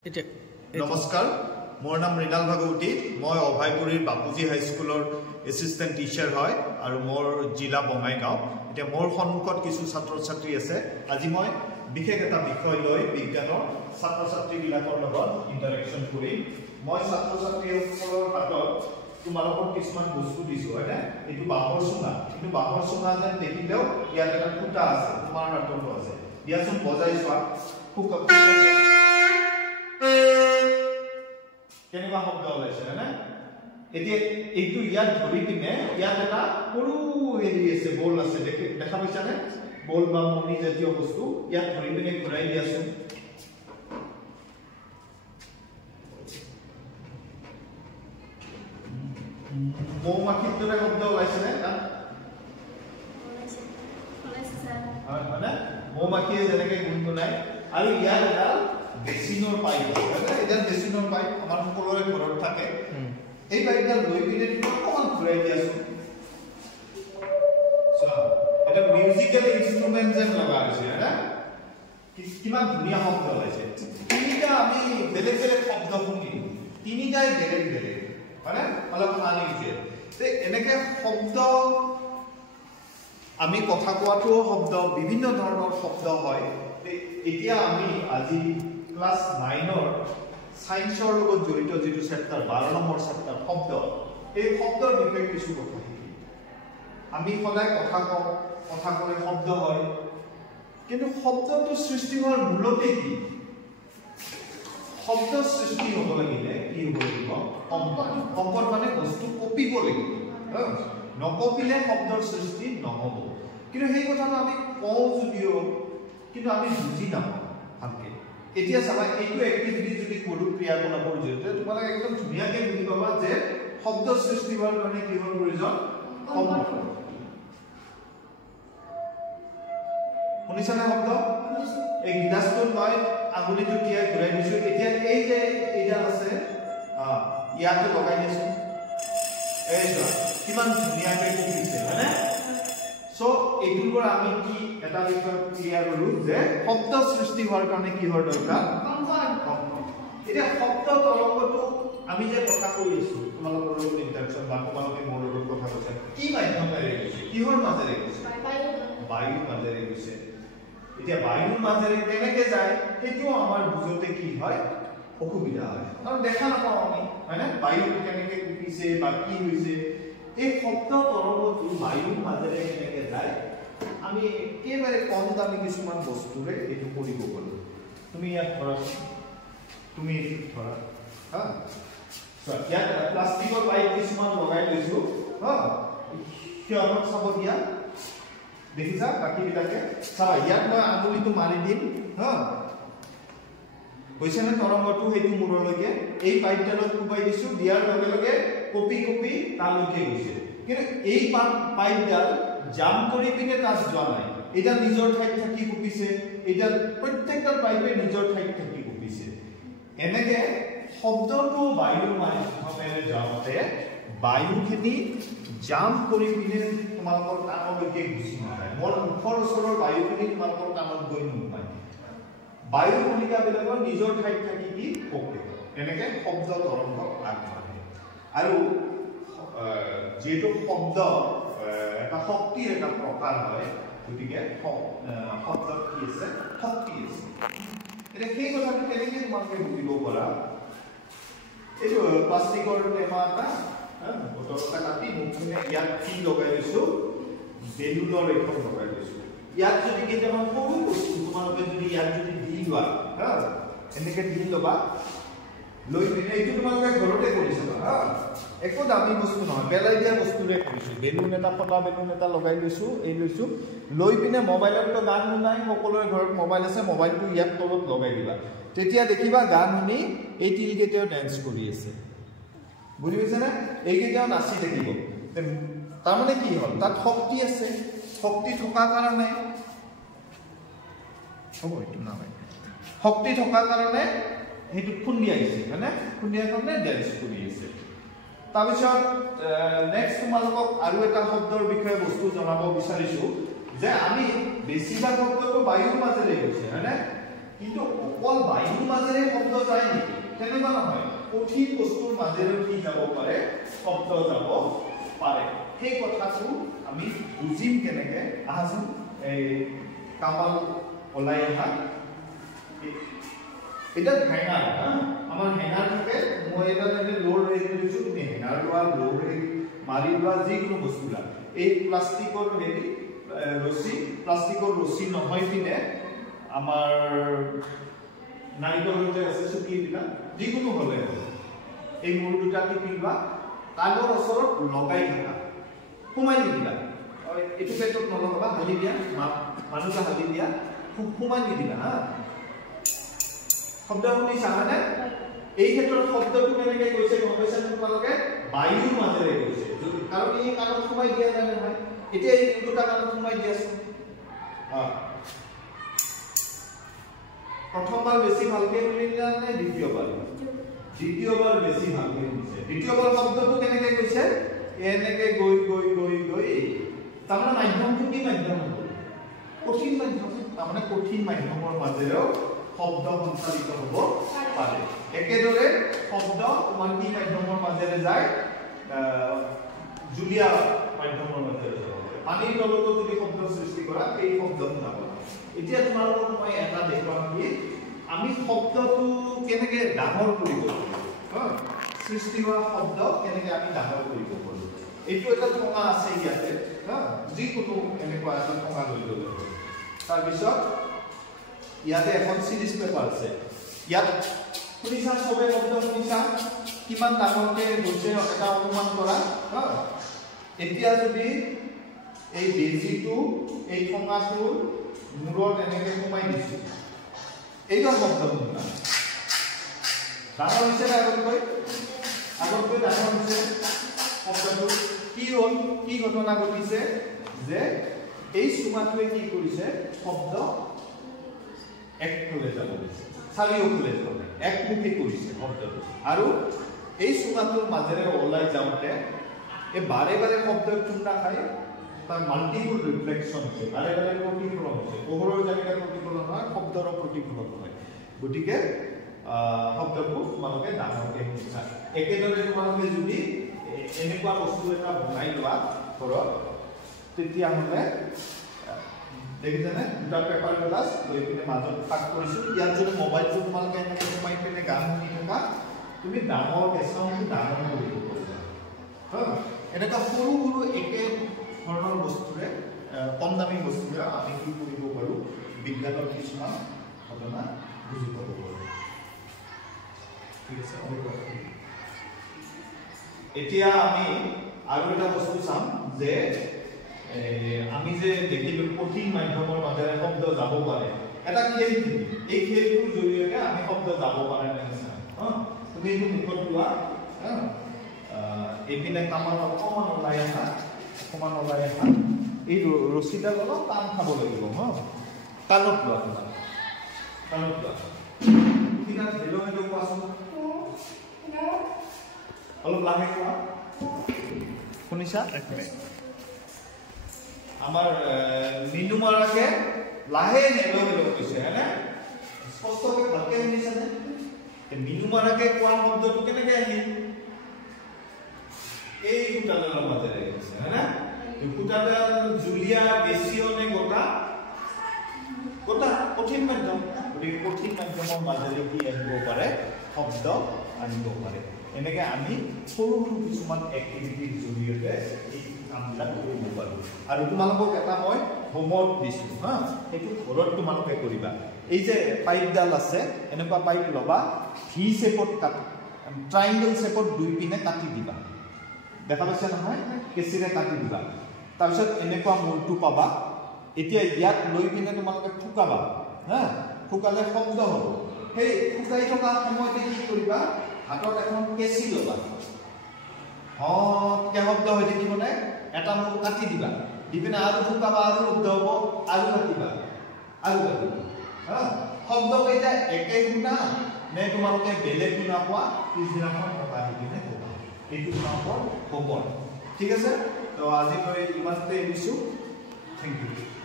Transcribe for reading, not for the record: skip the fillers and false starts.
নমস্কাৰ মোৰ নাম ৰিনাল ভাগৱতী মই অভয়পুৰীৰ বাপুজি হাই স্কুলৰ এসিস্টেন্ট টিচাৰ হয় আৰু মোৰ জিলা বঙাইগাঁও এতিয়া মোৰ সন্মুখত কিছু ছাত্ৰ ছাত্ৰী আছে আজি মই বিশেষ এটা বিষয় লৈ বিজ্ঞানৰ ছাত্ৰ ছাত্ৰীবিলাকৰ লগত ইন্টাৰেকচন কৰি মই ছাত্ৰ ছাত্ৰীসকলৰ হাতত তোমালোকক কিছুমান বস্তু দিছো হয়নে এটো বাহৰ চুঙা যেন দেখিলেও ইয়াত এটা ফুটা আছে তোমাৰ হাতত আছে দিয়াচোন বজাই চোৱা ফুক কেনেবা শব্দ ওলাইছে না এতিয়া এইটো ইয়াত ধৰি কিনে ইয়াত এটা সৰু হেৰি আছে বল আছে দেখা পাইছা নে বল বা মণি জাতীয় বস্তু ইয়াত ধৰি কিনে ঘূৰাই দিয়াছো মৌমাখিৰ দৰে শব্দ ওলাইছে নে ওলাইছে স্যাৰ হয় মৌমাখিয়ে যেনেকৈ গুণগুণায় আৰু ইয়াত এটা বেচিনৰ পাইপ আছে এটা বেচিনৰ পাইপ আমাৰ সকলোৰে ঘৰত থাকে এই পাইপডাল লৈ কিনে অকমান ঘূৰাই দিয়াছো এটা মিউজিকেল ইনস্ট্ৰুমেন্ট যেন লগা আছে না কিমান ধুনীয়া শব্দ ওলাইছে তিনিটা আমি বেলেগ বেলেগ শব্দ শুনি তিনিটাই বেলেগ বেলেগ মানে অলপ মানি দিছে তে এনেকে শব্দ আমি কথা কোৱাটো শব্দ বিভিন্ন ধৰণৰ শব্দ হয় এতিয়া আমি আজি ক্লাস 9 ৰ সায়েন্সৰ লগত জড়িত যেটো চেপ্টাৰ 12 নম্বৰ চেপ্টাৰ শব্দ এই শব্দৰ বিষয়ে কিছু কথা শিকিম আমি সদায় কথা কলে শব্দ হয় কিন্তু শব্দটো সৃষ্টি হোৱাৰ মূলতে কি শব্দ সৃষ্টি হ'ব লাগিলে কি হ'ব লাগিব সম্পদ মানে বস্তু কপিব লাগিব নকপিলে শব্দৰ সৃষ্টি নহব কিন্তু সেই কথাটো আমি কওঁ যদিও কিন্তু আমি বুজি নাপাওঁ ভালকে এতিয়া চাবা এইটো এক্টিভিটি যদি কৰো ক্ৰিয়াকলাপৰ জৰিয়তে তোমালোকে একদম ধুনীয়াকে বুজি পাবা যে শব্দ সৃষ্টি হোৱাৰ কাৰণে কি হ'ল প্ৰয়োজন সম্পদ শুনিছানে শব্দ এই গিলাসটো মই আঙুলিটো তিয়াই ঘূৰাই দিছো এতিয়া এই যে এইডাল আছে ইয়াতে লগাই দিছো এই চোৱা কিমান ধুনীয়াকে কপিছে হয়নে সো এইটোৰ পৰা আমি কি এটা বিষয় ক্লিয়াৰ হলো যে শব্দ সৃষ্টি হোৱাৰ কাৰণে কি হৰ দৰকাৰ এটা শব্দ তৰংগটো আমি যে কথা কৈ আছো তোমালোকৰ লগত ইন্টাৰেকচন বা তোমালোকে মোৰ লগত কথা কৈছা কি মাধ্যমেৰে কৈছে কিহৰ মাজেৰে কৈছে বায়ুৰ মাজেৰে কৈছে এতিয়া বায়ুৰ মাজেৰে কেনেকৈ যায় সেইটো আমাৰ বুজতে কি হয় অসুবিধা হয় কাৰণ দেখা নাপাওঁ আমি হয়নে বায়ু কেনেকৈ কপিছে বা কি হৈছে এই শব্দ তৰংগটো বায়ুৰ মাজেৰে কেনেকৈ যায় আমি একেবাৰে কম দামী কিছুমান বস্তুৰে এইটো কৰিব পাৰো তুমি ইয়াত ধৰা তুমি ধৰা হা ইয়াত প্লাষ্টিকৰ পাইপ কিছুমান লগাই লৈছো হা সিহঁতক চাব দিয়া দেখিছা বাকীবিলাকে চাবা ইয়াত মই আঙুলিটো মাৰি দিম হা হৈছেনে তৰংগটো সেইটো মূৰলৈকে এই পাইপডালত কোবাই দিছো দিয়াৰ লগে লগে কপি কপি তালৈকে গৈছে কিন্তু এই পাইপডাল জাম কৰি পিনে তাত যোৱা নাই এটা নিজৰ ঠাইত থাকি কপিছে এটা প্ৰত্যেকটা পাইপে নিজৰ ঠাইত থাকি কপিছে এনেকে শব্দটো বায়ুৰ মাধ্যমেৰে যাওঁতে বায়ুখিনি জাম কৰি পিনে তোমালোকৰ কাণলৈকে গুচি নাযায় মোৰ মুখৰ ওচৰৰ বায়ুখিনি তোমালোকৰ কাণত গৈ নোপায় বায়ুৰ কণিকাবিলাকৰ নিজৰ ঠাইত থাকি কি কপে এনেকে শব্দ তৰংগ আগবাঢ়ে আৰু যেটো শব্দ এটা শক্তিৰ এটা প্ৰকাৰ হয় গতিকে শব্দত কি আছে শক্তি আছে এটা সেই কথাটো কেনেকৈ তোমালোকে বুজিব পৰা এইটো প্লাষ্টিকৰ টেমা এটা বটলটা কাটি মুখখনে ইয়াত কি লগাই লৈছো বেলুনৰ এখন লগাই লৈছো ইয়াত যদি কেতিয়াবা সৰু বস্তু তোমালোকে যদি ইয়াত যদি দি লোৱা হা এনেকৈ দি ল'বা লৈ পিনে এইটো তোমালোকে ঘৰতে কৰিছা হা একো দামী বস্তু নহয় পেলাই দিয়া বস্তুৰে কৰিছো বেলুন এটা ফটা বেলুন এটা লগাই লৈছো লৈ পিনে মোবাইলতো গান শুনাই সকলোৰে ঘৰত মোবাইল আছে মোবাইলটো ইয়াত তলত লগাই দিবা তেতিয়া দেখিবা গান শুনি এই তিলকেইটাও ডেন্স কৰি আছে বুজি পাইছানে এইকেইটাও নাচি থাকিব তাৰমানে কি হ'ল তাত শক্তি আছে শক্তি থকাৰ কাৰণে হ'ব এইটো নহয় শক্তি থকাৰ কাৰণে সেইটো খুন্দিয়াইছে মানে খুন্দিয়াৰ কাৰণে ডেন্স কৰি আছে তাৰপিছত নেক্সট তোমালোকক আৰু এটা শব্দৰ বিষয়ে বস্তু জনাব বিচাৰিছো যে আমি বেছিভাগ শব্দটো বায়ুৰ মাজেৰে কৈছে হয়নে কিন্তু অকল বায়ুৰ মাজেৰে শব্দ যায় নেকি তেনেকুৱা নহয় কঠিন বস্তুৰ মাজেৰে কি যাব পাৰে শব্দ যাব পাৰে সেই কথাটো আমি বুজিম কেনেকে আহাচোন এই কামাল ওলাই আহা এটা হ্যাঙ্গার আমার হ্যাঙ্গার থাকে মই এটা এনে লোড রেডি কৰিছো তুমি হ্যাঙ্গাৰ লোৱা লোড ৰেডি মাৰি লোৱা যিকোনো বস্তুলা এই প্লাষ্টিকৰ ৰেডি ৰছী প্লাষ্টিকৰ ৰছী নহয় পিনে আমাৰ নাৰিকলৰ যে আছে সুকি দিলা যিকোনো হলে এই মূল দুটা টিপি লোৱা কাগৰ ওচৰত লগাই থাকা সোমাই দিলা এটো পেটত নলগাবা হালি দিয়া মানুহটা হালি দিয়া সোমাই দিলা হা শব্দ শুনিছা মানে এই ক্ষেত্ৰত শব্দটো কেনেকৈ কৈছে গম পাইছা তোমালোকে বায়ুৰ মাজেৰে কৈছে কাৰণ এই কাণত সোমাই দিয়া যায় নহয় এতিয়া এই দুটা কাণত সোমাই দিয়া আছে প্ৰথমবাৰ বেছি ভালকে শুনিলা নে দ্বিতীয়বাৰ বেছি ভালকে শুনিছে দ্বিতীয়বাৰ শব্দটো কেনেকৈ কৈছে এনেকৈ গৈ গৈ গৈ গৈ তাৰমানে মাধ্যমটো কি মাধ্যম কঠিন মাধ্যম তাৰমানে কঠিন মাধ্যমৰ মাজেৰেও শব্দ সঞ্চালিত হ'ব পাৰে একেদৰে শব্দ তোমাৰ কি মাধ্যমৰ মাজেৰে যায় জুলিয়া মাধ্যমৰ মাজেৰে যায় পানীৰ তলতো যদি শব্দ সৃষ্টি কৰা এই শব্দ শুনা পাবা এতিয়া তোমালোকক মই এটা দেখুৱাম কি আমি শব্দটো কেনেকৈ ডাঙৰ কৰিব পাৰোঁ সৃষ্টি হোৱা শব্দ কেনেকৈ আমি ডাঙৰ কৰিব পাৰোঁ এইটো এটা ঠঙা আছে ইয়াতে যিকোনো এনেকুৱা এটা ঠঙা লৈ ল'ব তাৰপিছত ইয়াতে এখন সিৰিজ পেপাৰ আছে ইয়াত শুনিছা সবে শব্দ শুনিছা কিমান ডাঙৰকে গৈছে এটা অনুমান কৰা এতিয়া যদি এই বেজিটো এই ঠঙাটোৰ মূৰত এনেকৈ সোমাই দিছো এইটো শব্দ শুনা ডাঙৰ হৈছে আগতকৈ ডাঙৰ হৈছে শব্দটো কি হ'ল কি ঘটনা ঘটিছে যে এই চুমাটোৱে কি কৰিছে শব্দ একফালে যাব দিছে চাৰিওফালে যাব একমুখী কৰিছে শব্দটো আৰু এই চুঙাটোৰ মাজেৰে ওলাই যাওঁতে এই বাৰে বাৰে শব্দ খুন্দা খাই তাৰ মাল্টিপল ৰিফ্লেকশ্যন হৈছে বাৰে বাৰে প্ৰতিফলন হৈছে পোহৰৰ জাগিটা প্ৰতিফলন হয় শব্দৰ প্ৰতিফলন হয় গতিকে শব্দবোৰ তোমালোকে ডাঙৰকৈ শুনিছা একেদৰে তোমালোকে যদি এনেকুৱা বস্তু এটা বনাই লোৱা ঘৰত তেতিয়াহ'লে দেখিছেনে দুটা পেপাৰ গ্লাছ লৈ পিনে মাজত ফাক কৰিছোঁ ইয়াত যদি মোবাইলটো তোমালোকে এনেকৈ সোমাই পিনে গান শুনি থকা তুমি ডাঙৰকৈ চাউণ্ডটো ডাঙৰ কৰিব পাৰিবা এনেকুৱা সৰু সৰু একে ধৰণৰ বস্তুৰে কম দামী বস্তুৰে আমি কি কৰিব পাৰোঁ বিজ্ঞানৰ কিছুমান ঘটনা বুজি পাব পাৰোঁ ঠিক আছে এতিয়া আমি আৰু এটা বস্তু চাম যে আমি যে দেখিলো কঠিন মাধ্যমৰ মাজেৰে শব্দ যাব পাৰে এটা খেল এই খেলটোৰ জৰিয়তে আমি শব্দ যাব পাৰে নে তুমি এইটো মুখত লোৱা এইপিনে কামৰ অকণমান ওলাই আহা এই ৰছীডাল অলপ টান খাব লাগিব কাণত লোৱা তোমাৰ কাণত লোৱা কিমান হেলো হেলো কোৱাচোন অলপ লাহে কোৱা শুনিছা আমাৰ নিনুমাৰাকে লাহে হেলো হেলো কৈছে হয়নে স্পষ্টকৈ ভালকৈ শুনিছানে নিনুমাৰাকে কোৱা শব্দটো কেনেকৈ আহিল এই ফুটাডালৰ মাজেৰে আহিছে হয়নে ফুটাডাল জুলীয়া বেছিও নে গোটা কঠিন মাধ্যম গতিকে কঠিন মাধ্যমৰ মাজেৰে কি আহিব পাৰে শব্দ আনিব পাৰে এনেকৈ আমি সৰু সৰু কিছুমান এক্টিভিটিৰ জৰিয়তে এই কামবিলাক কৰিব পাৰোঁ আৰু তোমালোকক এটা মই হোমৱৰ্ক দিছোঁ সেইটো ঘৰত তোমালোকে কৰিবা এই যে পাইপডাল আছে এনেকুৱা পাইপ ল'বা ভি শেপত কাটি ট্ৰাইংগল শেপত দুই পিনে কাটি দিবা দেখা পাইছা নহয় কেঁচিৰে কাটি দিবা তাৰপিছত এনেকুৱা মূৰটো পাবা এতিয়া ইয়াত লৈ পিনে তোমালোকে ফুকাবা ফুকালে শব্দ হ'ব সেই ফুকাই থকা সময়তে কি কৰিবা হাতত এখন কেঁচি ল'বা হতকৈ শব্দ হৈ থাকিবনে এটা মূৰ কাটি দিবা দি পিনে আৰু ফুকাবা আৰু শব্দ হ'ব আৰু কাটিবা শব্দকেইটা একে শুনা নে তোমালোকে বেলেগ শুনা পোৱা পিছদিনাখন থকা দি পিনে ক'বা এইটো নম্বৰ হোমৱৰ্ক ঠিক আছে তো আজিলৈ ইমানতে এৰিছোঁ থেংক ইউ